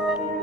Bye.